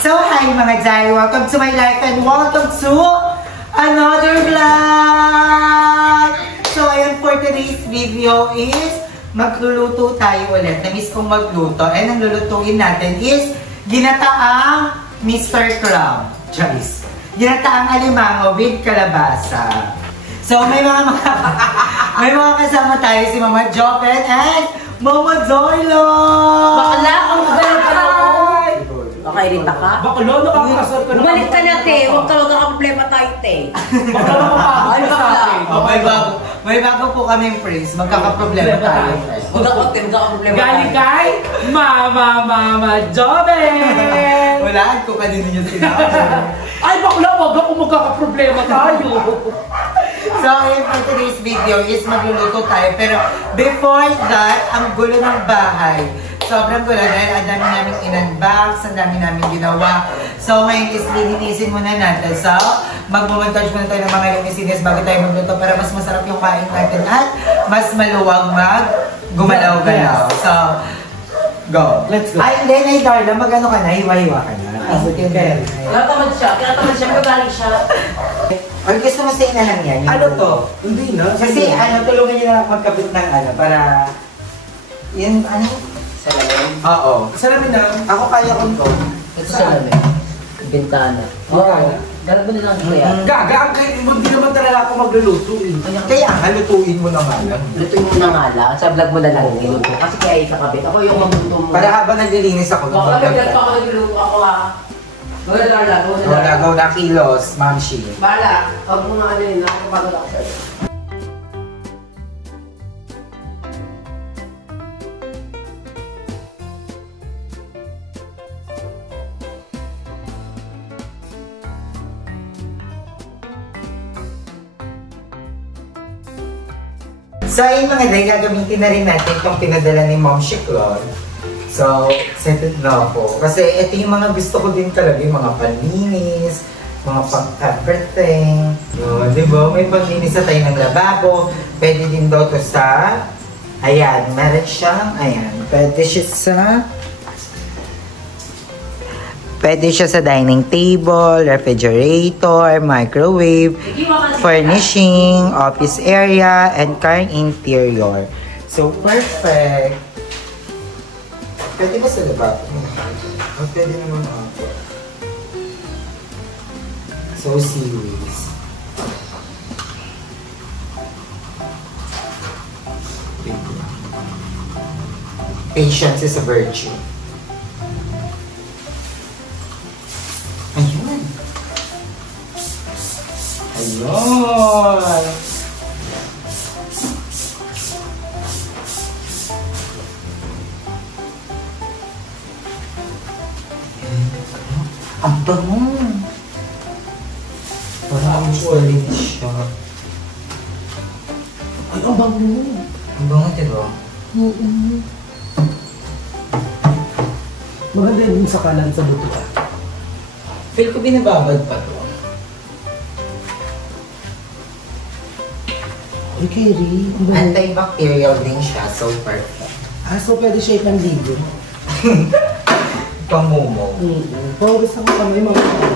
So, hi mga Jai! Welcome to my life and welcome to another vlog! So, ayan, for today's video is magluluto tayo ulit. Na-miss kong magluto. And ang lulutuin natin is ginataang Mr. Crab. Choice. Ginataang alimango with kalabasa. So, may mga kasama tayo si Mama Joven and Mama Zoilo! Bakla! Ang magaling ka na! Makairita ka? Bakla, nakakasar ka na. Bumalik ka na, te. Huwag ka problema tayo, te. Bakla, nakakasar sa akin. May bago po kaming phrase. Magkakaproblema tayo. Magkakaproblema tayo. Galing kay Mama Joven! Walaan ko kanina yung sinabi. Ay, bakla, wag ako magkakaproblema tayo. So, ayun for today's video is magluluto tayo. Pero before that, ang gulo ng bahay. Sobrang gulo dahil ang dami namin in-unbox, ang dami namin ginawa. So, ngayon is lilinisin muna natin. So, magmamontage muna tayo ng mga linisin bago tayo magluto para mas masarap yung kain natin at mas maluwag gumalaw-galaw. So, go. Let's go. Ay, hindi, Darla, mag-ano ka na? Hiwa-hiwa ka na. Okay. Kinatamad siya, magagaling siya. Or gusto mo say na lang yan? Ano to? Hindi na. Kasi tulungan niyo na lang magkabit ng para... Yun, salamin? Oo. Salamin na. Ako kaya ko to. Ito salamin. Bintana. Oo. Ganun mo nilang kaya. Gaga, ang kainin mo, hindi naman talaga ako magluluto eh. Kaya halutuin mo na nga lang. Lutuin mo na nga lang. Sa vlog mo na lang ginuto. Kasi kaya ikakabit. Ako yung magluto mo. Para habang naglilinis ako. Baka nagdala pa ako nagluluto ako ha. Magdala. Nagaw na kilos, Ma'am Shi. Bala. Huwag mo na ano yun. Nakakapagod ako sa'yo. So, ayun mga day, gagamitin na rin natin itong pinadala ni Mom Shiklon. So, excited na ako. Kasi ito yung mga gusto ko din talaga, yung mga panlinis, mga pang-everything. Diba? May panlinis na tayo ng lababo. Pwede din daw to sa... Ayan, meron siyang... Ayan, pwede siya sa dining table, refrigerator, microwave, furnishing, office area, and car interior. So, perfect! Pwede ba sa lababo? Pwede naman ako. So, serious. Patience is a virtue. Ayun. Ayun. Ang bango. Parang ang solid siya. Ay, ang bango. Ang bango, diba? Oo. Maganda yung sa kanan sa buto ka. Feel ko binababad pa to. Ay, Kerry. Antibacterial din siya, so perfect. So pwede siya ipanligo. Pamumo. Pawis ako kamay mga kamay.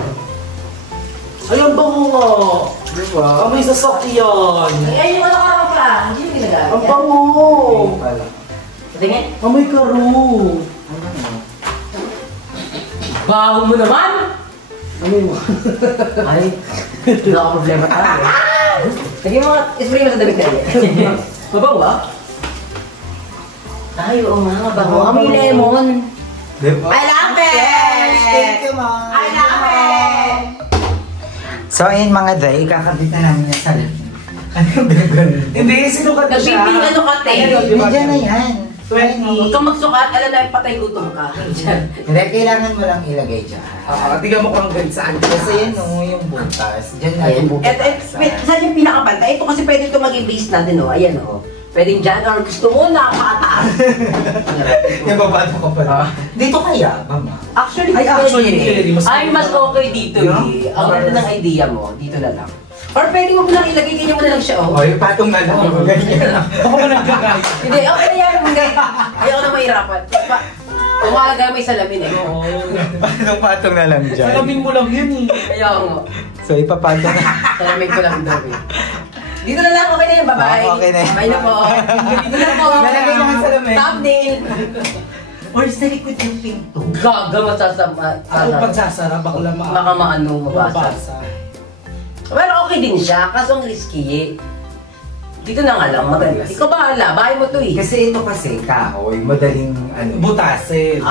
Ay, ang bango nga. Diba? Kamay sa sakyan. Ay, yung ano ka? Hindi yung ginagamit. Ang bango. Tingin. Kamay karo. Baho mo naman! Ano mo? Ay, wala akong problema tayo. Sige mo, spray mo sa damit tayo. Mabaho ba? Ay, oo nga, mabaho. May lemon. Diba? I love it! Thank you, Mom! I love it! So, ayun mga day, kakabit na namin yung salad. Ano yung gagawin? Hindi, sinukat na siya. Nagpiping ano ka, te? Nandiyan na yan. 20. Huwag kang magsukat, alam na patay gutom ka. Hindi, kailangan mo lang ilagay dyan. Tignan mo kung hanggang saan. Kasi yun, yung butas. Diyan natin butas. Saan yung pinakabanta? Ito kasi pwede ito maging base natin, oh. Ayan, oh. Pwedeng dyan, or gusto mo na makataas. Yung babado ko pa. Dito kaya, Mama? Actually, ay, mas okay dito, eh. Ang ganda ng idea mo, dito na lang. Or pwede mo lang ilagay, ganyan mo na lang siya, oh. O, yung patong na lang. Ganyan. Ako ba nagkakay? Hindi, okay na yan. Ayaw na mahirapan. Umaga may salamin eh. Oo. Patong-patong na lang dyan. Salamin mo lang yan eh. Kaya nga. So, ipapatong na. Salamin ko lang daw eh. Dito na lang, okay na yun, bye-bye. Okay na yun. Bye na po. Dito na po. Nalagay naman salamin. Thumbnail. Or sa likod yung pinto. Gaga, masasama. Ano pagsasara, bakla Baka maano, mabasa. mabasa. Pero okay din siya, kaso ang risky eh. Dito na nga lang, maganda. Ikaw bahala, bahay mo to eh. Kasi ito kasi, kahoy, madaling ano. Butasin.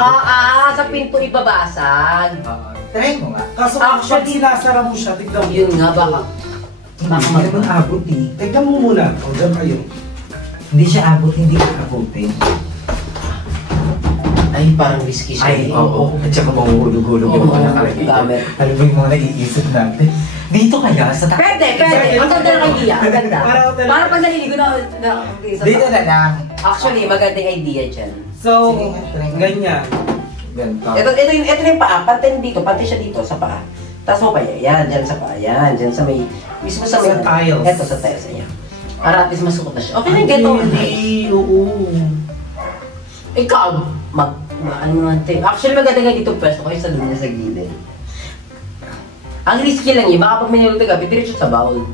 Sa pinto ibabasag. Try mo nga. Kaso pag sinasara mo siya, tignan mo. Yun nga, baka. Hindi naman abot eh. Tignan mo muna. O, dyan kayo. Hindi siya abot, hindi ka abutin. Ay, parang risky siya. Ay, oo. At saka mahuhulog-hulog yung mga nakalagay. dami. Alam mo yung mga naiisip natin. Dito kaya, sa taas. Pwede. Ang ganda ng idea, ang ganda. Para pag naliligo na Dito na lang. Actually, magandang idea dyan. So, Sige nga, try nga. ganyan. Ganito. Ito yung paa, pantay dito, pantay siya dito sa paa. Tapos mo pa yan, dyan sa paa, yan, dyan sa may, mismo sa may, Sa tiles. Ito sa tiles, ayan. Para at least masukot na siya. Okay na, ganito. Hindi, oo. Ikaw, ano natin. Actually, maganda nga dito pwesto kayo sa lumin sa gilid. Ang risky lang yun, baka pag minuluto ka, pipirit sa bowl.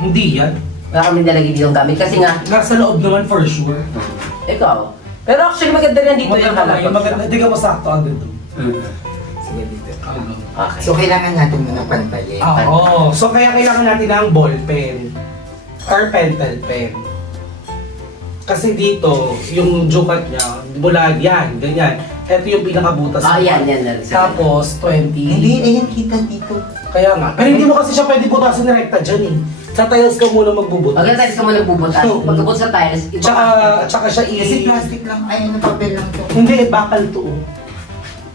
Hindi yan. Wala kami nalagay dito ang gamit kasi nga, Nasa loob naman for sure. ikaw. Pero actually, maganda lang dito yung Maganda halapag. maganda. Hindi ka masakto ang dito. Sige dito. Okay. So, kailangan natin muna pantayin. Oo. So, kaya kailangan natin ng ball pen. Or pentel pen. Kasi dito, yung jukat niya, bulag yan, ganyan. Ito yung pinakabutas. Yan. Tapos, 20. Hindi, ayan, kita dito. Kaya nga. Pero hindi mo kasi siya pwede butasin na rekta dyan eh. Sa tiles ka muna magbubutas. Maganda tayo sa muna bubutas. Pagkabot sa tiles, Tsaka siya Kasi plastic lang, ay, ano, papel lang to. Hindi, bakal to. Oh.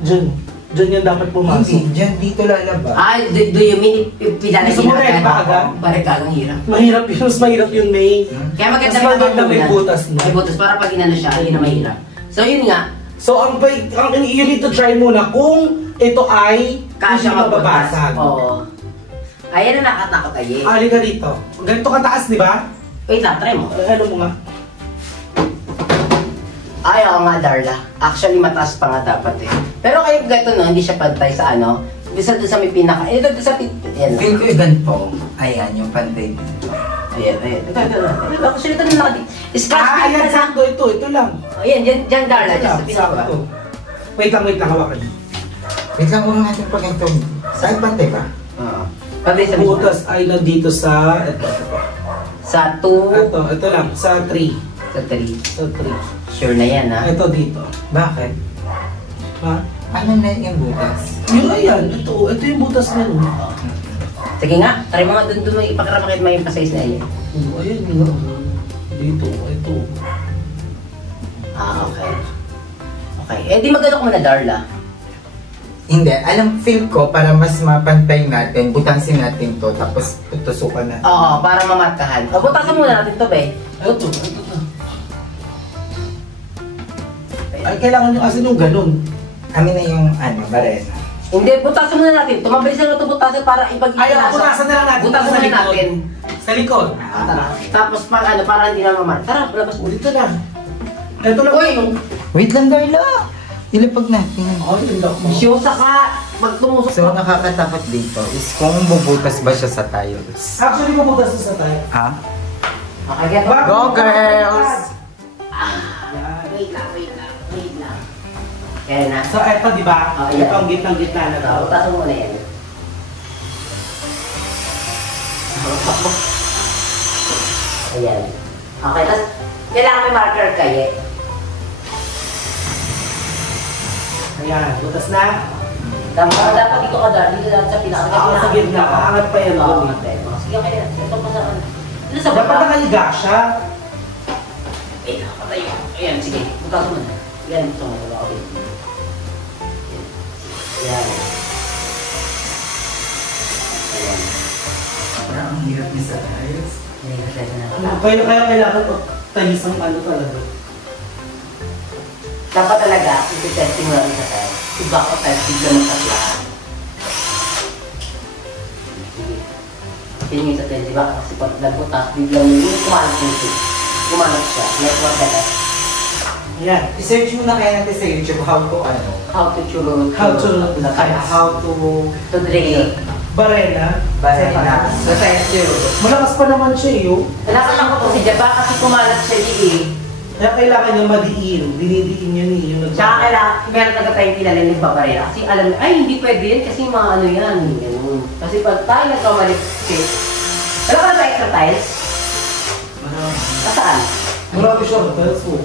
Diyan. Diyan yan dapat pumasok. Hindi, dyan, dito lalabas. do you mean pinalagay Gusto mo red ba agad? Barikaan ang hirap. Mahirap yun. Mas mahirap yun, May. Kaya maganda Mas maganda may butas no? May butas para pag inano siya, yun na mahirap. So yun nga, So, you need to try muna kung ito ay kasya hindi mababasag. Oo. Ayan na nakatakot ay eh. Halika dito. Ganito kataas, di ba? Wait lang, try mo. Ano mo nga? Ay, oo nga, Darla. Actually, mataas pa nga dapat eh. Pero kayo gato no, hindi siya pantay sa ano. Bisa doon sa may pinaka. Ito doon sa yan. Feel ko yung ganito. Ayan, yung pantay dito. Ayan. Ito, actually, ito na nakati. Scratch paint Ayan, na sa... sakto ito. Ito lang. Ayan, dyan Darla, dyan sa pinaka. Sakto. Wait lang, hawakan. Wait lang, urong natin pag ganito. Saan pantay ba? Oo. Pantay sa butas. Butas ay nandito sa... Ito. Sa 2. Ito lang. Sa 3. Sa 3. Sa 3. Sure na yan, ha? Ito dito. Bakit? Ha? Ano na yung butas? Yun, ayan. Ito yung butas na nun. Sige nga, try mo nga doon mo ipakiramakit mo yung pasize na yan. Ayan yun. Dito, ito. Okay. Okay. Eh, di magano ko muna, Darla. Hindi, feel ko para mas mapantay natin, butansin natin to, tapos tutusukan natin. Oo, para mamarkahan. O, butasan muna natin to, be. Ito. Ay, kailangan nyo kasi yung ganun. Amin na yung, barena. Hindi, butasan muna natin. Tumabilis na ito butasan para ipag-iinasa. Ay, butasan na lang natin. Butasan Sa na likod. natin. Sa likod. Tara. Tapos para hindi na mamar. Tara, labas mo. Dito na. Ito lang. Uy! Wait lang, Darla! Ilapag natin. Oh, yun lang. Siyosa ka! Magtumusok So, ka. nakakatakot dito is kung bubutas ba siya sa tiles. Actually, mabutas sa tayo. Ha? Okay, get Go, girls! Wait lang. Kaya na. So, eto, di ba? Oh, yeah. Ito ang gitnang-gitna na to. Butasan mo na yan. Ayan. Okay, tapos kailangan may marker kayo. Ayan, butas na. Dapat dito ka dahil dito lang sa pinaka. Ako sa gitna, aangat pa yan. Oo, sige, okay na. Ito pa sa ano. Ito sa Dapat baba. nakahiga siya. Patay. Ayan, sige. Butasan mo na. Ayan, ito mo. Okay. Ayan. Ayan. Parang ang hirap niya sa tiles. Kaya kailangan ko tayos ang ano talaga. Dapat talaga, iti-testing mo lang sa tayo. Iba ko tayo, bigla mo sa lahat. Yun yung sa tayo, di ba? Kasi pag nagbutas, bigla mo yung kumalat yung tip. Kumalat siya, like what that. Yan. I-search muna kaya natin sa YouTube how to ano. How to churro. How to How to To drain. Barena. Barena. Sa tiles churro. Malakas pa naman siya eh. Nakatakot ko si Jaba kasi kumalat siya eh. Kaya kailangan niya madiin. Dinidiin niya niya yung Tsaka kailangan, meron talaga tayong kilala yung nagbabarera. Kasi alam niya, ay hindi pwede yan kasi mga ano yan. Ganun. Kasi pag tayo nagkamalit, wala ka na tayo sa tiles? Saan? Marami siya. That's all.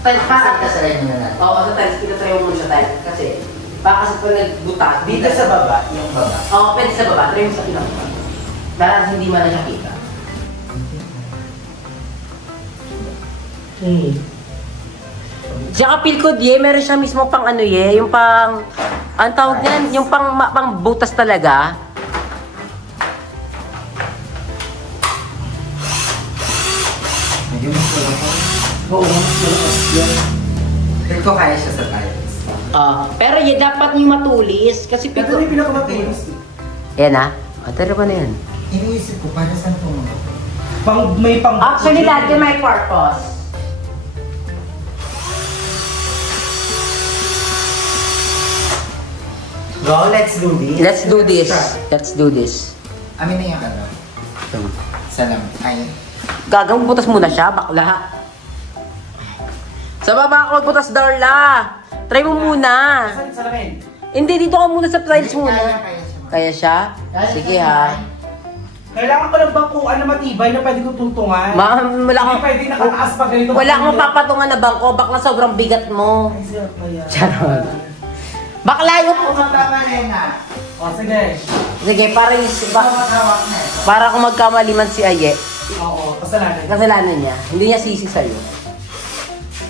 Tiles pa Sa kasalain na natin. Oo, sa tiles, pinatry mo muna sa tiles. Kasi, baka kasi pag nagbutas. Dito sa baba, yung baba. Oo, pwede sa baba. Try mo sa ilang pa. Dahil hindi man na siya kita. Tsaka feel ko, meron siya mismo pang ano yung pang, ang tawag niyan, yung pang butas talaga. Medyo mas wala ko. Oo, malakas yan. Feel ko kaya siya sa tiles. Pero dapat yung matulis, kasi feel Ito ko, na yung pinakamatinis. yan tara ba na yan? Iniisip ko, para saan po mga to? May pang... Actually, lahat yan may purpose. Go, let's do this. Let's do this. Let's do this. Amin na yung ano. Salam. Ay. Gagang butas muna siya, bakla. Sa baba ako magbutas, Darla. Try mo muna. Saan sa lamin? Hindi, dito ka muna sa tiles muna. Kaya siya. Kaya siya? Sige ha. Kailangan ko ng bangkuan na matibay na pwede ko tuntungan. Wala Hindi kang... pwede nakataas pa ganito. Wala kang papatungan na bangko, bakla sobrang bigat mo. Ay, sarap pa yan. Charot. Bakla yung... Magkamalena. O, sige. Sige, Hawak na. para kung magkamali man si Aye, Oo, kasalanan. kasalanan niya. Hindi niya sisi sa'yo.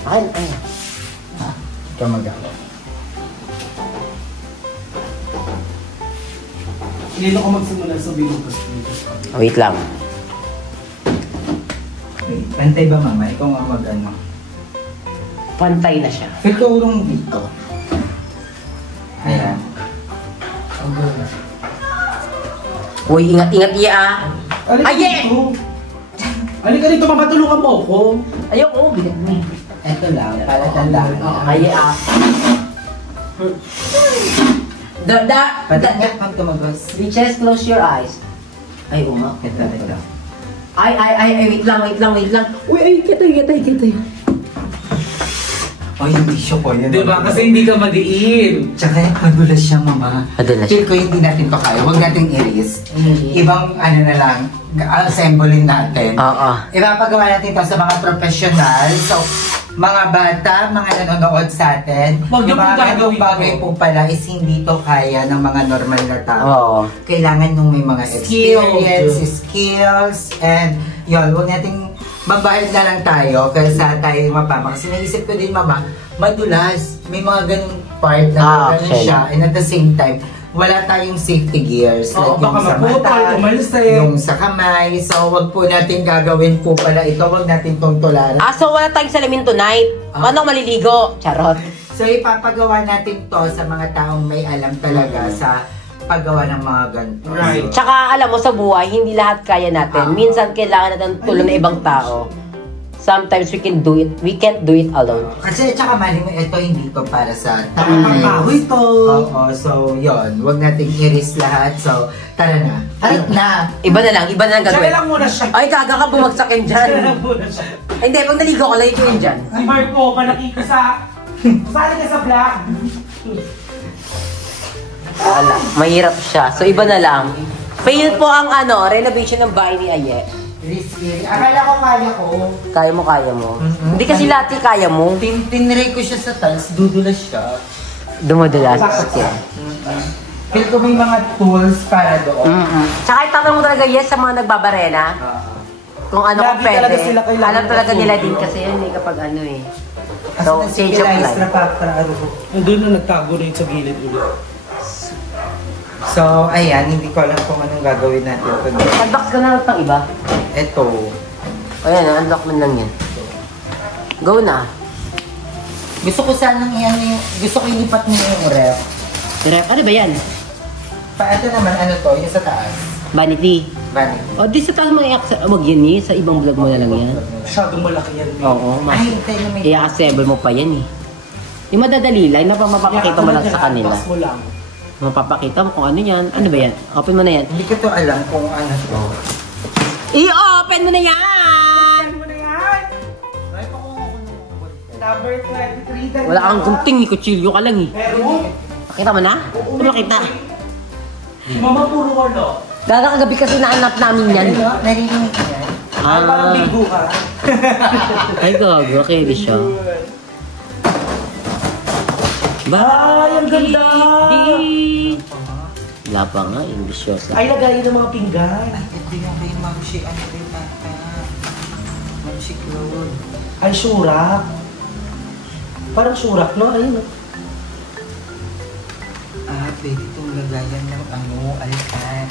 Ay. Ikaw mag-awak. Hindi ko magsimula sa binutas. Wait lang. Wait, pantay ba mama? Ikaw nga mag-ano. Pantay na siya. Feel ko urong dito. Ayan. Uy, ingat-ingat iya Aye! Halika dito, mamatulungan mo ko. Ayoko, bigat mo. Ito lang, para tandaan. Aye Pati nga, pag tumagos. Riches, close your eyes. Ay, uma. Ito. Ay, wait lang. Uy, ay, kitay. O, hindi siya po yun. Diba? Kasi hindi ka madiin. Tsaka madulas siya, mama. Madulas siya. Feel ko hindi natin to kaya. Huwag natin i-risk. Ibang ano na lang, assemblein natin. Oo. Ipapagawa natin to sa mga professional. So, mga bata, mga nanonood sa atin. Huwag niyo yung mga pong gagawin ganung bagay to. po pala is hindi to kaya ng mga normal na tao. Oo. Kailangan nung may mga experience, Skills. skills, and yun, huwag nating magbayad na lang tayo kaysa tayo mapama. Kasi naisip ko din, mama, madulas. May mga ganung part na ganun actually. siya. And at the same time, wala tayong safety gears. Oo, like yung baka sa maputol, mata, tumalsik. yung sa kamay. So, wag po natin gagawin po pala ito. Wag natin itong tularan. So wala tayong salamin tonight. Paano ako maliligo? Charot. So, ipapagawa natin to sa mga taong may alam talaga sa paggawa ng mga ganito. Right. Tsaka alam mo sa buhay, hindi lahat kaya natin. Minsan kailangan natin ng tulong ng ibang tao. Sometimes we can't do it alone. Kasi tsaka mali mo, ito hindi to para sa Kahoy to. Oo, so yun. Huwag nating iris lahat. So, tara na. Arit na! Iba na lang Siya gagawin. lang muna siya. Ay, gaga ka bumagsak yan dyan. Siya lang muna siya. Hindi, pag naligo ko, lagi ko yun dyan. Si Marco, malaki ko sa... Sali ka sa vlog. Wala, mahirap siya. So iba na lang. Fail po ang renovation ng bahay ni Aye. Risky. Akala ko kaya ko. Kaya mo. Mhm. Hindi kasi lahat kaya mo. Tinry ko siya sa tiles, dudulas siya. Dumudulas. Okay. Feel ko may mga tools para doon. Tsaka itanong mo talaga yes sa mga nagbabarena. Kung ano kung Lagi talaga pwede. sila kailangan Alam talaga ng nila tulong. din kasi yun kapag ano eh. Kasi So, change of na-civilize life. na papaaro. Nandun na nagtago rin sa gilid ulit. So, ayan, hindi ko alam kung anong gagawin natin today. Unbox ka na lang pang iba. Ito. Ayan, unlock man lang yan. Go na. Gusto ko sanang gusto ko ilipat niyo yung ref. Ano ba yan? Ito naman, ano to, yung sa taas. Vanity. Vanity. O, di sa taas mga wag yan eh. Sa ibang vlog mo na lang yan. Masyadong malaki yan. Oo, Ay, hintay na may... i-assemble mo pa yan eh. Yung madadali lang, mapapakita mo lang sa kanila. Pass mo lang. Mapapakita mo kung ano yan. Ano ba yan? Open mo na yan. Hindi ko to alam kung ano to. I-open mo na yan! Ano na yan? Number 23 na. Wala kang gunting, ni kutsilyo ka lang eh. Meron? Pakita mo na? Ano makita? Si Mama puro walo. Kagabi kasi naanap namin yan. Narinig ko yan. Ay, parang bigo ka. Ay, gago. Carry siya. Ay, ang ganda! Wala pa nga, ambisyosa. Ay, lagayin ng mga pinggan. Ay, ito yung kay Mamshi. Ano rin tata? Mamshi Claude. Ay, surak. Parang surak, no? Ayun, no? Pwede itong lagayan ng ano, altan.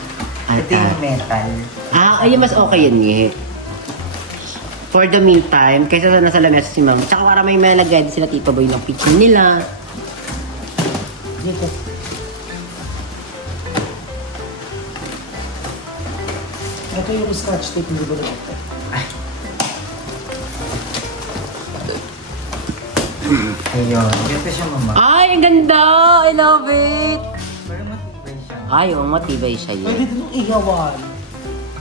Altan. Ito yung metal. Ayun, mas okay yan eh. For the meantime, kaysa sa nasa lamesa si Ma'am. Tsaka para may malagay din sila Tito Boy ng picture nila. Dito. Ito yung scotch tape mo ba na ito? Ayun. Ganito siya, mama. Ay, ang ganda! I love it! Parang matibay siya. Ay, matibay siya yun. Pwede din yung ihawan.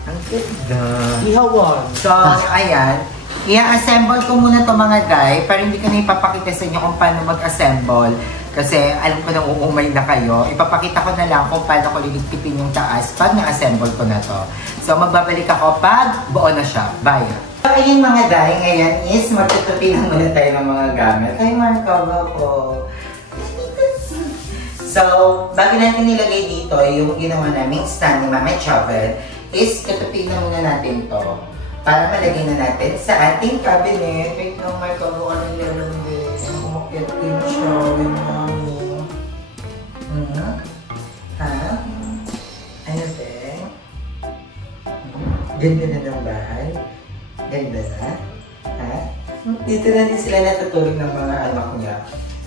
Ang ganda. Ihawan. So, ayan. I-assemble ko muna to mga guy, pero hindi ko na ipapakita sa inyo kung paano mag-assemble. Kasi alam ko na uumay na kayo. Ipapakita ko na lang kung paano ko liligpipin yung taas pag na-assemble ko na to. So, magbabalik ako pag buo na siya. Bye! So, ayun mga guy, ngayon is magtutupi na muna tayo ng mga gamit. Ay, Marco, ko. So, bago natin nilagay dito, yung ginawa naming stand ni Mama Chovel, is tutupi na muna natin to. Para malagay na natin sa ating cabinet. Wait lang, Marco, ako anong lalambit. Umakyat din siya. Wait mami. Ha? Ano ba? Ganda na ng bahay. Ganda na. Ha? Dito na din sila natutulog ng mga anak niya.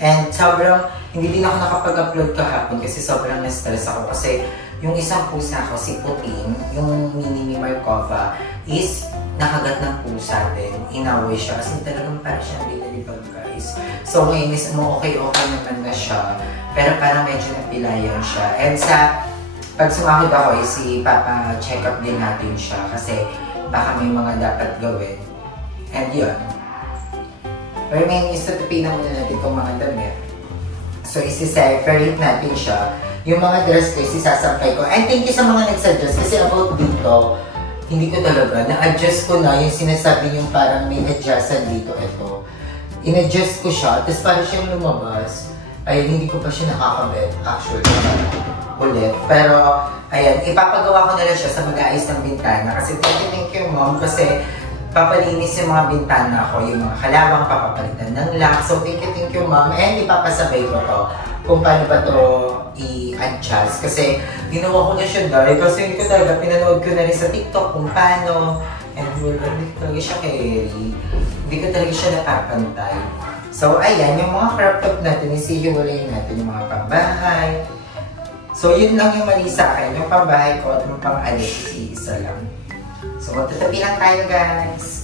And sobrang, hindi din ako nakapag-upload kahapon kasi sobrang na-stress ako. Kasi yung isang pusa ko, si Putin, yung mini ni Markova, is nakagat ng pusa din. Inaway siya. Kasi talagang parang siya binalibag, guys. So ngayon is okay naman na siya. Pero parang medyo napilayan siya. And sa pag sumahod ako, si Papa check up din natin siya. Kasi baka may mga dapat gawin. And yun. Pero ngayon is tutupin na muna natin itong mga damit. So isi-separate natin siya. Yung mga dress ko, isisasampay ko. And thank you sa mga nagsuggest. Kasi about dito, hindi ko talaga. Na-adjust ko na yung sinasabi yung parang may adjustan dito. Ito. In-adjust ko siya. Tapos parang siyang lumabas. Ayun, hindi ko pa siya nakakabit. Actually, ulit. Pero, ayan, ipapagawa ko na lang siya sa mag-aayos ng bintana. Kasi thank you, Mom. Kasi papalinis yung mga bintana ko. Yung mga kalawang papapalitan ng lock. So, thank you, Mom. And ipapasabay ko to kung paano ba to i-adjust. Kasi ginawa ko na siya dahil kasi hindi ko talaga, pinanood ko na rin sa TikTok kung paano. And hindi ko talaga siya carry. Hindi ko talaga siya napapantay. So ayan, yung mga crop top natin, isihiwalayin natin yung mga pambahay. So yun lang yung mali sa akin. Yung pambahay ko at yung pang-alis, isa lang. So magtatabi lang tayo, guys.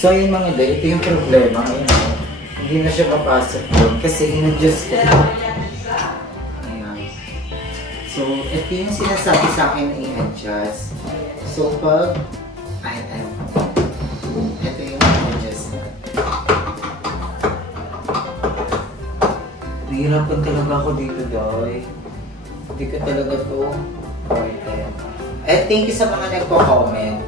So ayun mga guys, ito yung problema. Ayun, hindi na siya papasok doon kasi in-adjust ko. Ayan. So ito yung sinasabi sa akin na i-adjust. So pag... Ayun. Ito yung adjustment. Nahihirapan talaga ako dito, Doy. Hindi ko talaga ito. Thank you sa mga nagko-comment.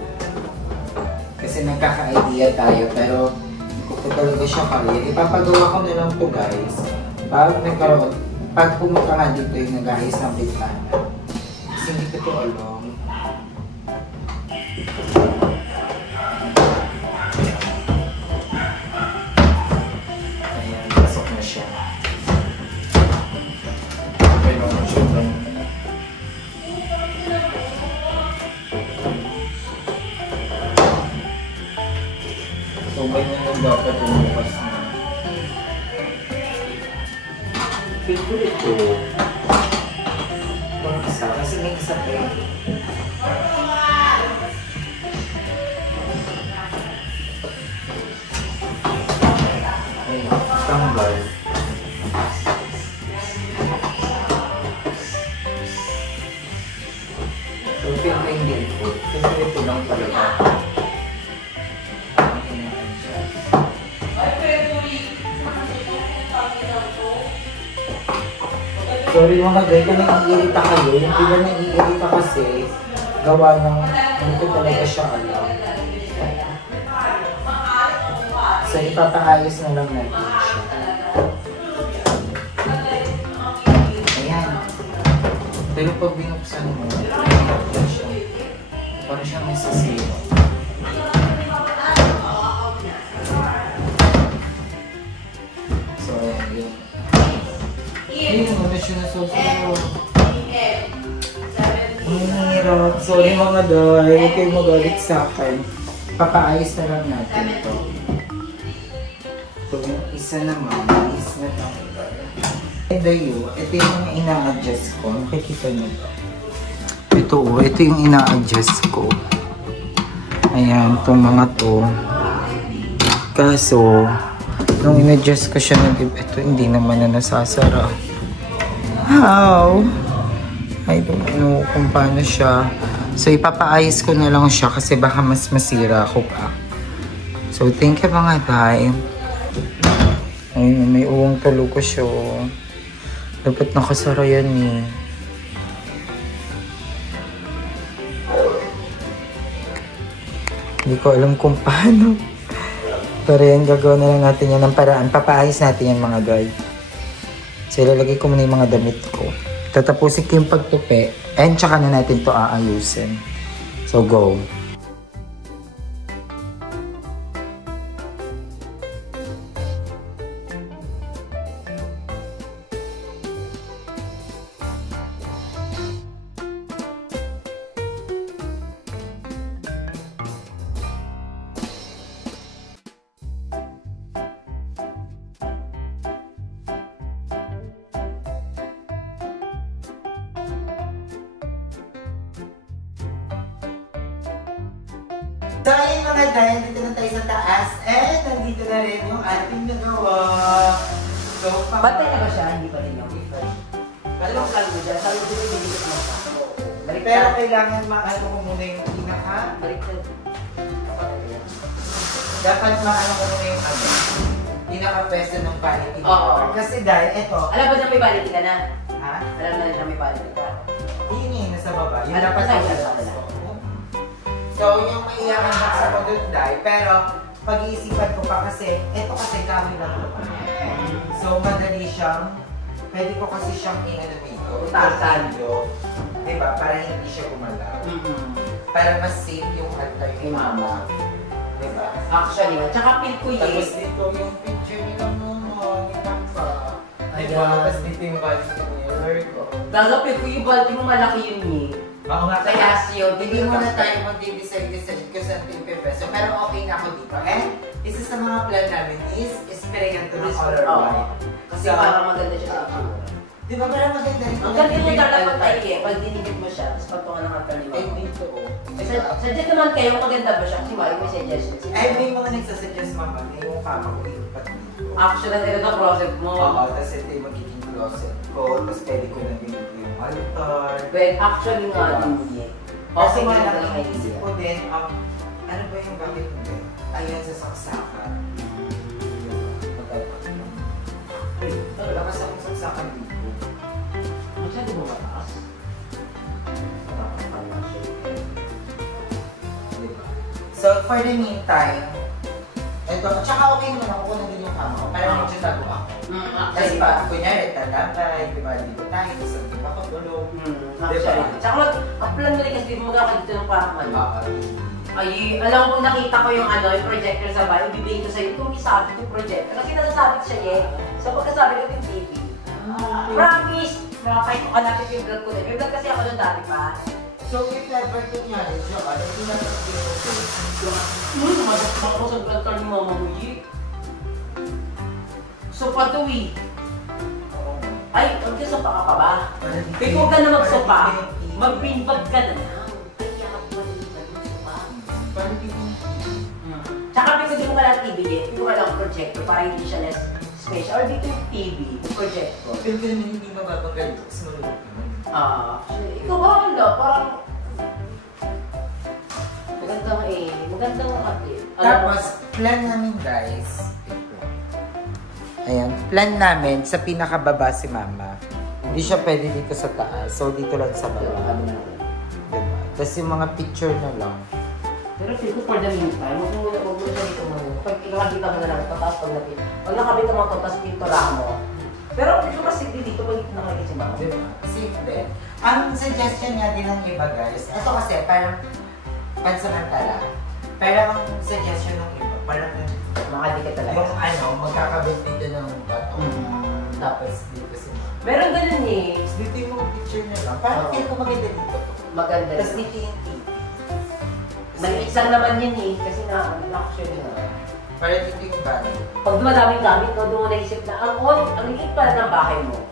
Kasi nagkaka-idea tayo, pero hindi ko talaga siya kaya. Ipapagawa ko na lang to, guys. Pag nagkaroon, pag pumunta ka dito yung nag-ayos ng bintana. Kasi hindi ko ito alam. Ayan, pasok na siya. Okay naman siya ba? So, ganyan lang dapat yung bukas na. Feel ko ito. Pang isa, kasi may isa pa yun. Ay, tambal. So, feel ko hindi ito. Feel ko ito lang talaga. Sorry mga guys, kung nag-iirita kayo, hindi ba nag-iirita kasi gawa ng hindi ko talaga siya alam. So ipapaayos na lang natin siya. Ayan. Pero pag binuksan mo, siya. Parang siyang nasasira. So ayan yun. Ayun, ano siya nasusunod. Ang hirap. Sorry mga doy, huwag kayong magalit sa akin. Papaayos na lang natin ito. So yung isa naman, is na tanggal. Ito yung ina-adjust ko. Nakikita niyo ba? Ito yung ina-adjust ko. Ayan, itong mga to. Kaso, nung in-adjust ko siya, ito hindi naman na nasasara. How? I don't know kung paano siya. So, ipapaayos ko na lang siya kasi baka mas masira ako pa. So, thank you mga time. Ayun, may uwang tulo ko siya. Dapat nakasara yan eh. Hindi ko alam kung paano. Pero yan, gagawin na lang natin yan ng paraan. Papaayos natin yan mga guys. So, ilalagay ko muna yung mga damit ko. Tatapusin ko yung pagtupi. And tsaka na natin to aayusin. So, go. So ayun mga dahil, dito na tayo sa taas. And nandito na rin yung ating nagawa. So, Patay na ba siya? Hindi pa rin yung Kalong lang mo dyan. Sabi ko yung bilis mo pa. pero kailangan maano ko muna yung pinaka. Baliktad. Dapat maano ko muna yung pinaka-pwesto ng quality. Oo. Kasi dahil, eto. Alam ba na may validity ka na? Ha? Alam na na may validity ka. Yun yun, nasa baba. Yung Alam dapat ko sa'yo, sa alam ko. So, yung maiyakan box ako doon dahil. Pero, pag-iisipan ko pa kasi, eto kasi gamit lang ito. So, madali siyang, pwede ko kasi siyang i-ano dito. Utasan. Diba? Para hindi siya gumalaw. Para mas safe yung altar ni mama. Diba? Actually, tsaka feel ko Tapos dito yung picture ni Mama, ni Papa. Diba? Tapos dito yung balcony mirror ko. Gagapin ko yung balti mo, malaki yun eh. Oo nga. Kaya siyo, Hindi mo na tayo mag-decide kung saan ito yung pepeso. Pero okay na ako dito. And isa sa mga plan namin is sprayan to ng color white. Kasi parang maganda siya sa itsura. Di ba parang maganda rin? Ang ganda niya dapat tayo eh. Pag dinigit mo siya, tapos pagtungan ng altar ni Ay, Mama. dito. Suggest naman kayo, maganda ba siya? Kasi may suggestions. Ay, may mga nagsasuggest mama na yung kama ko ilipat dito. Actually, ito na closet mo. Oo, tapos ito yung magiging closet ko. Tapos pwede ko na dito yung altar. Well, actually nga, hindi. Kasi Okay, nga ganda lang, ng iniisip idea. ko din, ano ba yung gamit mo din? Ayun sa saksakan. Ay, wala kasi akong saksakan dito. Masyado mo mataas? So, for the meantime, ito, tsaka okay naman ako kung nandun yung kama ko. Para Parang medyo tago ako. Kasi pa, kunyari, tatapay, di ba, dito tayo, tapos hindi makatulog. Tsaka ang plan mo rin kasi di mo magkakadito ng parang ano. Ay, alam mo, nakita ko yung yung projector sa bahay, ibibigay ko sa'yo, itong isabit yung projector. Kasi nasasabit siya so pagkasabit ko yung TV. Promise! Kahit kung hanapin yung vlog ko na. May vlog kasi ako nun dati pa. So, if ever kunyari, siya ka, hindi na Magaspak ko sa vlog ka ni Mama Muyi. Sopa to eh. Ay, magkasopa ka pa ba? Kaya huwag ka na magsopa, mag-pinbag ka na lang. Kaya mag-pinbag magsopa. Parang di mo. Tsaka hindi mo ka lang TV eh, hindi mo ka lang projector para hindi siya less special. Or dito yung TV, projector. Pero kaya naman hindi mababanggal ito kasi malulog naman. Ikaw bahala, parang magandang update. Tapos, plan namin guys, ayan, plan namin sa pinakababa si Mama. Hindi siya pwede dito sa taas, so dito lang sa baba. Diba? Tapos yung mga picture na lang. Pero feel ko for the meantime, huwag mo siya dito mo. Pag nakabita mo na lang, tapos pag nakabita mo ito, tapos pintura mo. Pero hindi ko kasi dito, pag dito nakagit si Mama. Diba? Kasi hindi. Ang suggestion nga din ng iba guys, ito kasi parang pansamantala. Pero ang suggestion ng iba, parang makadikit talaga. yung magkakabit dito ng bato. Tapos dito si Mama. Meron ganun eh. Dito yung mga picture na lang. Parang feel ko maganda dito. Maganda. Tapos dito yung TV. Maliit lang naman yun eh, kasi na-actually na. Parang dito yung bahay. Pag dumadaming gamit, no, doon mo naisip na, ang liit pala ng bahay mo.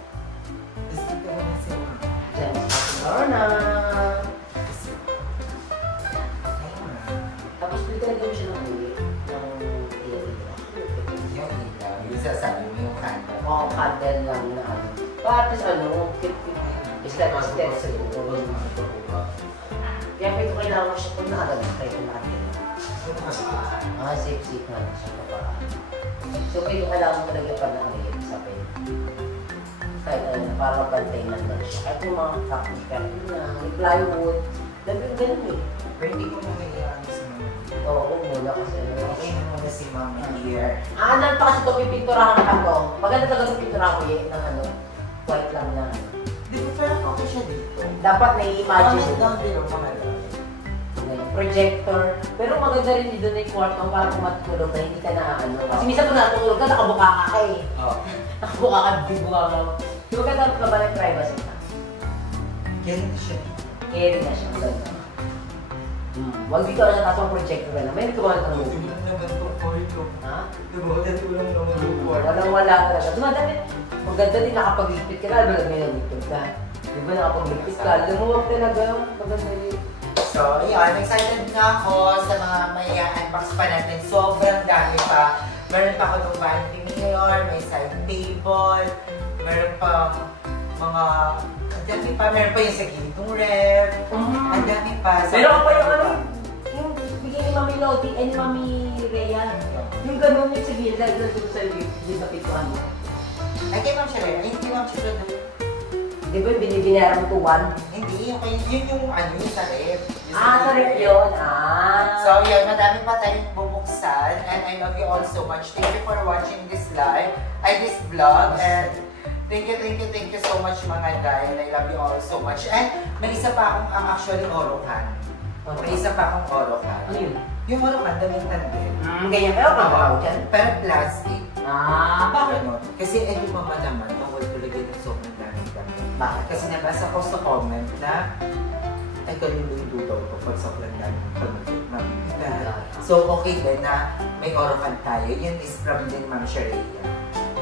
Tapos dito naman si Mama. Diyan, Lorna. Tapos dito na din siya ng ulit. Yung ilaw. Yung sasabi mo yung candle. Oo, candle lang na ano. Tapos islet sa ito. Kaya pwede kailangan mo siya kung nakagalit kayo kung nakagalit. Safe na siya pa. So pwede kailangan mo talaga pa nakagalit sa pwede. Kahit para mapantay na lang siya. Kahit yung mga factory na, may plywood. Dapat ganun eh. Pero hindi ko nangyayaan si Mama. Oo, muna kasi. Okay na muna si Mama here. Ano pa kasi ito pipinturahan ka to. Maganda talaga itong pinturahan ko ng white lang na. Di ba parang okay siya dito? Dapat na-imagine. Comment down below mga lang. Projector. Pero maganda rin dito na yung kwarto para kung matulog na hindi ka na Kasi minsan pag natulog ka, nakabuka ka eh. Nakabuka ka, bibuka ka. Di ba ganda ka ba ng privacy ka? Carry na siya. Carry na siya. Maganda. Wag dito na nataas ang projector ka na. May nagkawalan ng movie. Tulong naman po ko. Ha? Tulong naman po. Walang-wala talaga. Dumadami. Maganda din nakapag-lipit ka. Lalo na may nag-lipit ka. Di ba nakapag-lipit ka? Lumuwag talaga. Maganda rin. So, ayun. Excited na ako sa mga may unbox pa natin. Sobrang dami pa. Meron pa ako ng vanity mirror, may side table, meron pa mga... Ang dami pa. Meron pa yung sa gilitong ref. Ang dami pa. Meron pa yung yung bigay ni Mami Lodi and Mami Rhea. Yung ganun yung sabihin, dahil doon sa gilapit ko ano. Ay, kay Ma'am Shalera. Ay, kay Ma'am Shalera. Di ba binibinera mo to 1? Hindi, yun yung sa ref. Sa ref yun. So, yun, madami pa tayong bubuksan. And I love you all so much. Thank you for watching this this vlog. And thank you so much mga guys. I love you all so much. And may isa pa akong actually orokan. May isa pa akong orokan. Ano yun? Yung orokan, daming tandem. Ganyan kayo ka ba dyan? Pero plastic. Bakit? Kasi yung mama naman, bawal talaga ng sobrang daming tandem. Bakit? Kasi nabasa ko sa comment na ay kalulundo daw ito pag sobrang daming mabibigat. So okay din na may orokan tayo. Yun is from din Ma'am Sharia.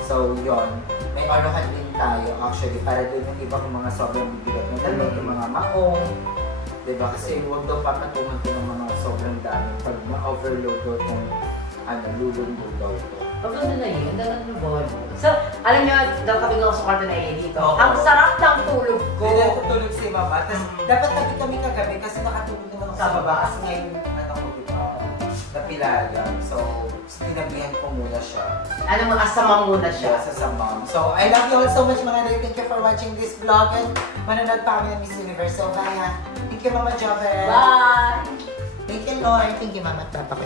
So yun, may orokan din tayo actually para doon yung iba kung mga sobrang bibigat na dalawang yung mga maong. Diba? Kasi huwag daw papatungan ko ng mga sobrang dami pag ma-overload daw itong lulundo daw ito. Pagkano na yun, dagat ng ball. So, alam niyo, daw kami nga sa kwarto na yun dito. Oo. Ang sarap ng tulog ko. Hindi natutulog si Mama. Tapos dapat tabi kami kagabi kasi nakatulog naman ako sa baba. Kasi ngayon, ko diba, napilayan. So, pinabihan ko muna siya. Ano mo, asama muna siya. Sa samam. So, I love you all so much mga day. Thank you for watching this vlog. And manonood pa kami ng Miss Universe. So, bye ha. Thank you, Mama Jover. Bye! Thank you, Lord. Thank you, Mama at Papa.